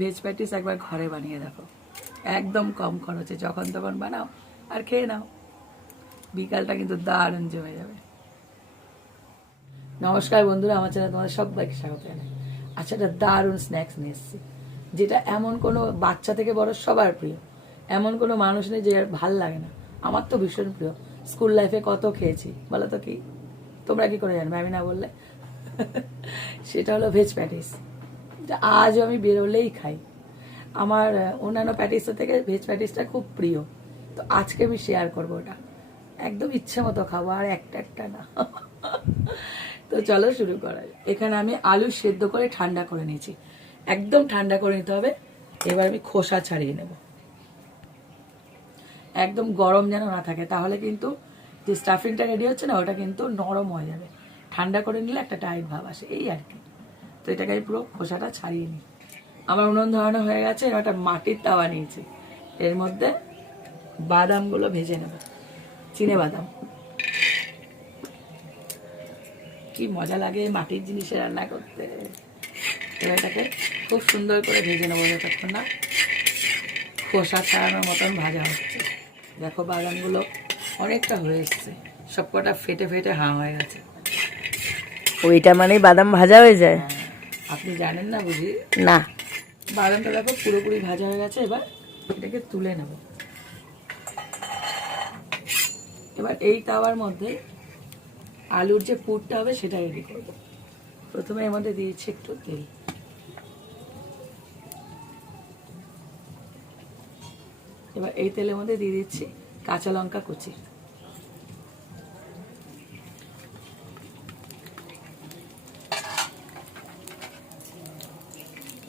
Veg patties একবার ঘরে বানিয়ে দেখো, একদম কম খরচে, যখন তখন বানাও আর খেয়ে নাও। বিকালটা কিন্তু দারুণ জমে যাবে। নমস্কার বন্ধুরা, আমার চ্যানেলে তোমাদের সবাইকে স্বাগত জানাই। আচ্ছা, একটা দারুণ স্ন্যাক্স নিয়ে এসেছি, যেটা এমন কোনো বাচ্চা থেকে বড় সবার প্রিয়। এমন কোনো মানুষ নেই যে ভাল লাগে না। আমার তো ভীষণ প্রিয়, স্কুল লাইফে কত খেয়েছি। বলো তো কি, তোমরা কি করে জানবে আমি না বললে? সেটা হলো ভেজ প্যাটিস। আজও আমি বেরোলেই খাই। আমার অন্যান্য প্যাটিসের থেকে ভেজ প্যাটিসটা খুব প্রিয়, তো আজকে আমি শেয়ার করবো ওটা। একদম ইচ্ছে মতো খাবো, আর একটা না। তো চলো শুরু করা যায়। এখানে আমি আলু সেদ্ধ করে ঠান্ডা করে নিয়েছি, একদম ঠান্ডা করে নিতে হবে। এবার আমি খোসা ছাড়িয়ে নেব, একদম গরম যেন না থাকে, তাহলে কিন্তু যে স্টাফিংটা রেডি হচ্ছে না ওটা কিন্তু নরম হয়ে যাবে। ঠান্ডা করে নিলে একটা টাইট ভাব আসে, এই আর কি। তো এটাকে আমি পুরো খোসাটা ছাড়িয়ে নিই। আমার উনুন ধরানো হয়ে গেছে, একটা মাটির তাওয়া নিয়েছি। এর মধ্যে বাদামগুলো ভেজে নেব, চিনে বাদাম। কি মজা লাগে মাটির জিনিসে রান্না করতে। এবার এটাকে খুব সুন্দর করে ভেজে নেবো যতক্ষণ না খোসা ছাড়ানোর মতন ভাজা হচ্ছে। দেখো বাদামগুলো অনেকটা হয়ে এসছে, সবকটা ফেটে ফেটে হাঁ হয়ে গেছে। ওইটা মানে বাদাম ভাজা হয়ে যায়? আপনি জানেন না বুঝি? না। বাদামটা দেখো পুরোপুরি ভাজা হয়ে গেছে। এবার এটাকে তুলে নেব। এবার এই তাওয়ার মধ্যে আলুর যে পুরটা হবে সেটা রেডি করব। প্রথমে এর মধ্যে দিয়েছি একটু তেল, এবার এই তেলের মধ্যে দিয়ে দিচ্ছি কাঁচা লঙ্কা কুচি,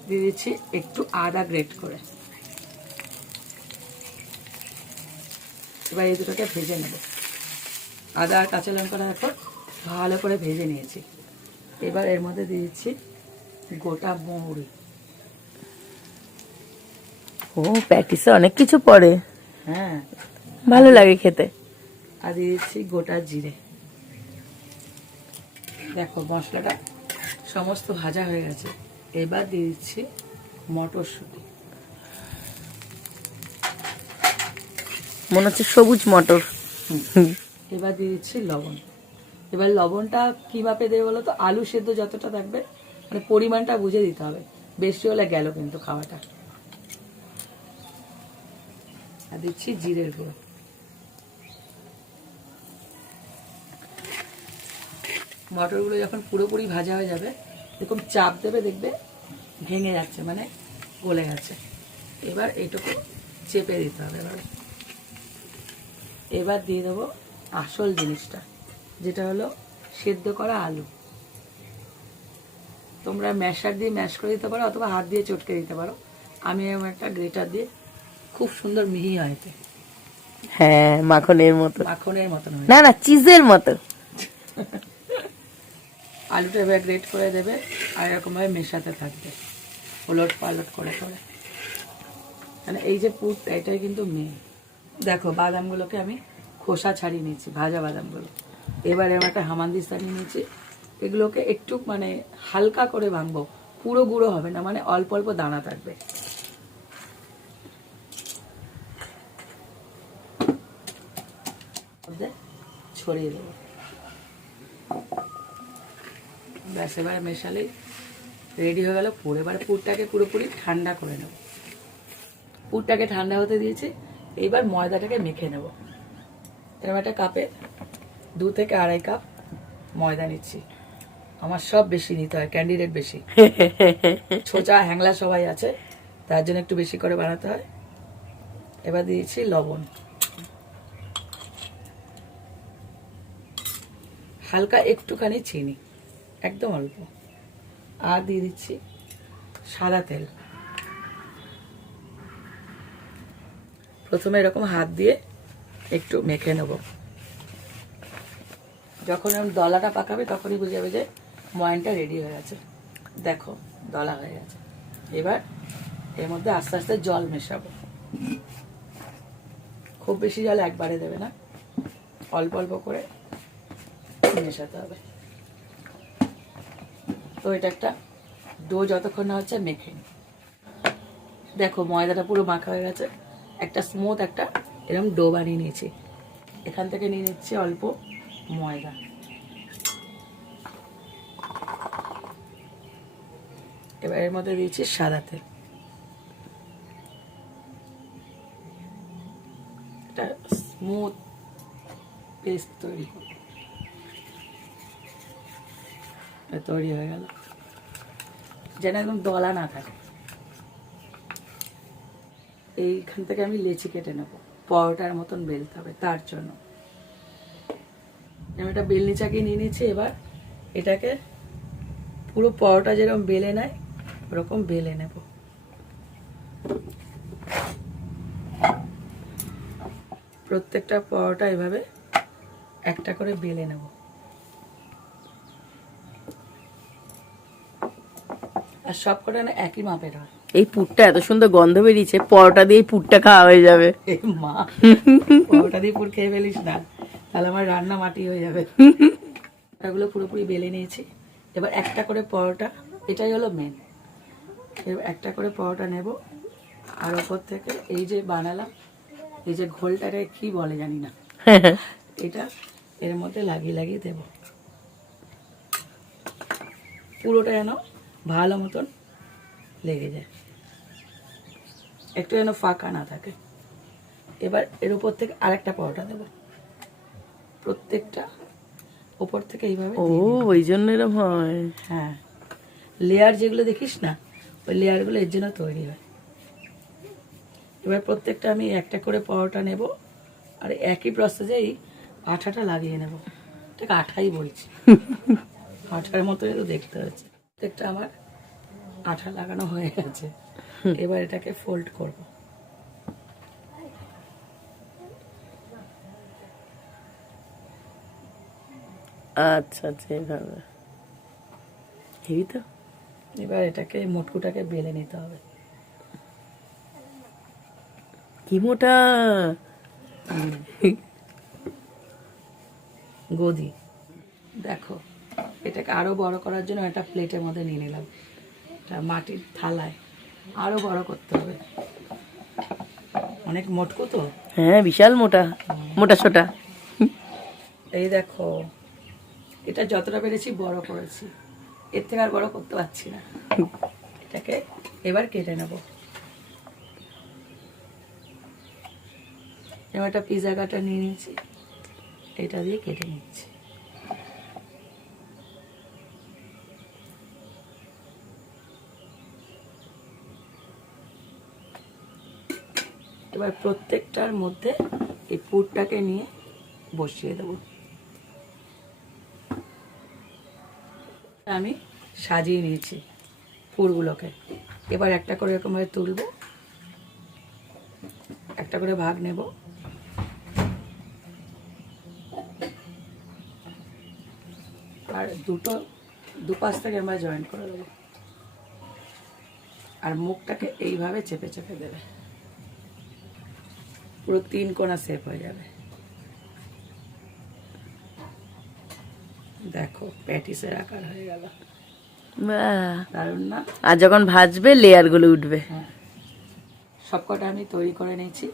দিয়ে দিচ্ছি একটু আদা গ্রেট করে। এবার এই দুটোকে ভেজে নেব। আদা আর কাঁচা লঙ্কাটা এখন ভালো করে ভেজে নিয়েছি। এবার এর মধ্যে দিয়ে দিচ্ছি গোটা মৌরি। ও, প্যাটিসে অনেক কিছু পড়ে। হ্যাঁ, ভালো লাগে খেতে। আর দিয়ে দিচ্ছি গোটা জিরে। দেখো মশলাটা সমস্ত ভাজা হয়ে গেছে। এবার দিয়ে দিচ্ছি মটরশুঁটি। মনে হচ্ছে সবুজ মটর। এবার দিয়ে দিচ্ছি লবণ। এবার লবণটা কি মাপে দেবে বলো তো? আলু সেদ্ধ যতটা থাকবে মানে পরিমাণটা বুঝে দিতে হবে, বেশি হলে গেল কিন্তু খাওয়াটা। আর দিচ্ছি জিরের গুঁড়ো। মটরগুলো যখন পুরোপুরি ভাজা হয়ে যাবে, এরকম চাপ দেবে, দেখবে ভেঙে যাচ্ছে, মানে গলে গেছে। এবার এইটুকু চেপে দিতে হবে। এবার দিয়ে দেবো আসল জিনিসটা, যেটা হলো সেদ্ধ করা আলু। তোমরা ম্যাশার দিয়ে ম্যাশ করে দিতে পারো, অথবা হাত দিয়ে চটকে দিতে পারো। আমি একটা গ্রেটার দিয়ে খুব সুন্দর মিহি হয়েছে। হ্যাঁ, মাখনের মতো। মাখনের মতন না না, চিজের মতো। আলুটা এবার গ্রেট করে দেবে, আর এরকমভাবে মেশাতে থাকবে, ওলট পালট করে করে। মানে এই যে পুরটা, এটাই কিন্তু মেন। দেখো বাদামগুলোকে আমি খোসা ছাড়িয়ে নিয়েছি, ভাজা বাদামগুলো। এবারে আমি একটা হামানদিস্তা নিয়ে নিয়েছি। এগুলোকে একটু মানে হালকা করে ভাঙবো, পুরো গুঁড়ো হবে না, মানে অল্প অল্প দানা থাকবে। ছড়িয়ে দেবো, ব্যাস। এবারে মেশালেই রেডি হয়ে গেল পুর। এবারে পুরটাকে পুরোপুরি ঠান্ডা করে নেব। পুরটাকে ঠান্ডা হতে দিয়েছি। এইবার ময়দাটাকে মেখে নেব। এরকম একটা কাপে 2 থেকে 2.5 কাপ ময়দা নিচ্ছি। আমার সব বেশি নিতে হয়, ক্যান্ডিডেট বেশি, ছোচা হ্যাংলা সবাই আছে, তার জন্য একটু বেশি করে বানাতে হয়। এবার দিয়েছি লবণ, হালকা একটুখানি চিনি, একদম অল্প, আর দিয়ে দিচ্ছি সাদা তেল। প্রথমে এরকম হাত দিয়ে একটু মেখে নেব। যখন আমি দলাটা পাকাবে তখনই বুঝে যাবে যে ময়ানটা রেডি হয়ে গেছে। দেখো দলা হয়ে গেছে। এবার এর মধ্যে আস্তে আস্তে জল মেশাবো। খুব বেশি জল একবারে দেবে না, অল্প অল্প করে মেশাতে হবে। তো এটা একটা ডো যতক্ষণ না হচ্ছে মেখে নিই। দেখো ময়দাটা পুরো মাখা হয়ে গেছে, একটা স্মুথ একটা এরকম ডো বানিয়ে নিয়েছি। এখান থেকে নিয়ে নিচ্ছি অল্প ময়দা, এবার এর মধ্যে দিয়েছি সাদা তেল, একটা স্মুথ পেস্ট তৈরি করব। তৈরি হয়ে গেল, যেন একদম দলা না থাকে। এইখান থেকে আমি লেচি কেটে নেব, পরোটার মতন বেলতে হবে, তার জন্য আমি একটা বেলনি চাকিয়ে নিয়ে নিচ্ছি। এবার এটাকে পুরো পরোটা যেরকম বেলে নেয় ওরকম বেলে নেব। প্রত্যেকটা পরোটা এভাবে একটা করে বেলে নেব। আর সব কটা না একই মাপের হয়। এই পুরটা এত সুন্দর গন্ধ বেরিয়েছে, পরোটা দিয়ে এই পুরটা খাওয়া হয়ে যাবে। এই মা, পরোটা দিয়ে পুর খেয়ে ফেলিস না, তাহলে আমার রান্না মাটি হয়ে যাবে। পরোটাগুলো পুরোপুরি বেলে নিয়েছি। এবার একটা করে পরোটা, এটাই হলো মেন, একটা করে পরোটা নেব। আর ওপর থেকে এই যে বানালাম, এই যে ঘোলটাকে কি বলে জানি না, এটা এর মধ্যে লাগিয়ে লাগিয়ে দেব। পুরোটা যেন ভালো মতন লেগে যায়, একটু যেন ফাঁকা না থাকে। এবার এর উপর থেকে আরেকটা পরোটা দেব, প্রত্যেকটা উপর থেকে এইভাবে ও, দিয়ে দেব। ওই জন্য এরকম হয়। হ্যাঁ, লেয়ার যেগুলো দেখিস না, ওই লেয়ারগুলো এর জন্য তৈরি হয়। এবার প্রত্যেকটা আমি একটা করে পরোটা নেব, আর একই প্রসেসেই আঠাটা লাগিয়ে নেব। ঠিক আঠাই বলছি, আঠার মতোই তো দেখতে হচ্ছে। প্রত্যেকটা আমার আঠা লাগানো হয়ে গেছে। এবার এটাকে ফোল্ড করব। আচ্ছা আচ্ছা, এইভাবে। এই তো। এবার এটাকে মুটকুটাকে বেলে নিতে হবে। কি মোটা! গদি দেখো, এটাকে আরো বড় করার জন্য একটা প্লেটের মধ্যে নিয়ে নিলাম। এটা মাটির থালায় আরো বড় করতে হবে, অনেক মোটকু তো। হ্যাঁ, বিশাল মোটা, মোটা সোটা। এই দেখো, এটা যতটা পেরেছি বড় করেছি, এর থেকে আর বড় করতে পারছি না। এটাকে এবার কেটে নেব। এবার একটা পিজা কাটার নিয়ে নিয়েছি, এটা দিয়ে কেটে নিচ্ছি। এবার প্রত্যেকটার মধ্যে এই পুরটাকে নিয়ে বসিয়ে দেব। আমি সাজিয়ে নিয়েছি পুরগুলোকে। এবার একটা করে এরকম ভাবে তুলবো, একটা করে ভাগ নেব, আর দুপাশ থেকে আমরা জয়েন্ট করে দেবো। আর মুখটাকে এইভাবে চেপে চেপে দেবে, পুরো 3 কোণা শেপ হয়ে যাবে। দেখো প্যাটিসের আকার হয়ে গেল, বাহ! দারুণ না? আর যখন ভাজবে লেয়ার গুলো উঠবে। হ্যাঁ, সবকটা আমি তৈরি করে নিয়েছি।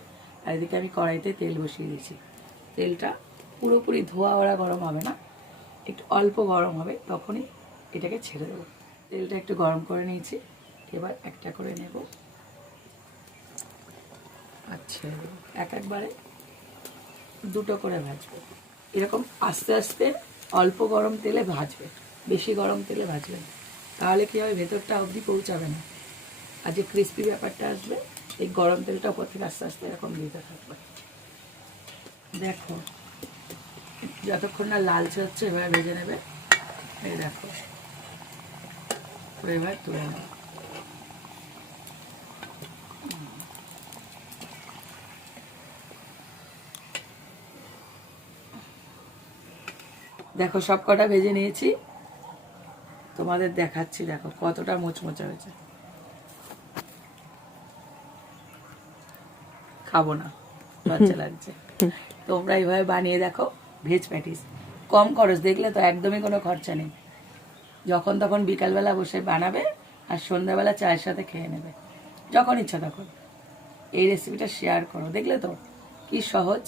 আর এদিকে আমি কড়াইতে তেল বসিয়ে দিয়েছি। তেলটা পুরোপুরি ধোয়া ওরা গরম হবে না, একটু অল্প গরম হবে, তখনই এটাকে ছেড়ে দেবো। তেলটা একটু গরম করে নিয়েছি, এবার একটা করে নেব। আচ্ছা, এক একবারে দুটো করে ভাজবো। এরকম আস্তে আস্তে অল্প গরম তেলে ভাজবে, বেশি গরম তেলে ভাজবে না, তাহলে কি হবে, ভেতরটা অবধি পৌঁছাবে না। আর যে ক্রিস্পি ব্যাপারটা আসবে, এই গরম তেলটা উপর থেকে আস্তে আস্তে এরকম দিতে থাকবে। দেখো যতক্ষণ না লালচে হচ্ছে এবার ভেজে নেবে। এই দেখো, তো এবার তুলে নেব। দেখো সব কটা ভেজে নিয়েছি, তোমাদের দেখাচ্ছি। দেখো কতটা মোচমোচা হয়েছে। খাবো না, লজ্জা লাগছে। তোমরা এইভাবে বানিয়ে দেখো ভেজ প্যাটিস, কম খরচ, দেখলে তো একদমই কোনো খরচা নেই। যখন তখন বিকালবেলা বসে বানাবে আর সন্ধ্যাবেলা চায়ের সাথে খেয়ে নেবে, যখন ইচ্ছা তখন এই রেসিপিটা শেয়ার করো। দেখলে তো কি সহজ।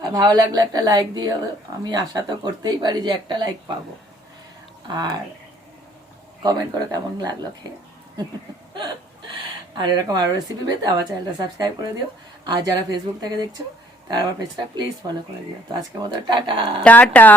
আর ভালো লাগলে একটা লাইক দিয়ে, আমি আশা তো করতেই পারি যে একটা লাইক পাবো। আর কমেন্ট করো কেমন লাগলো খেয়ে। আর এরকম আরো রেসিপি পেতে আমার চ্যানেলটা সাবস্ক্রাইব করে দিও। আর যারা ফেসবুক থেকে দেখছো তারা আমার পেজটা প্লিজ ফলো করে দিও। তো আজকের মতো টাটা। টাটা।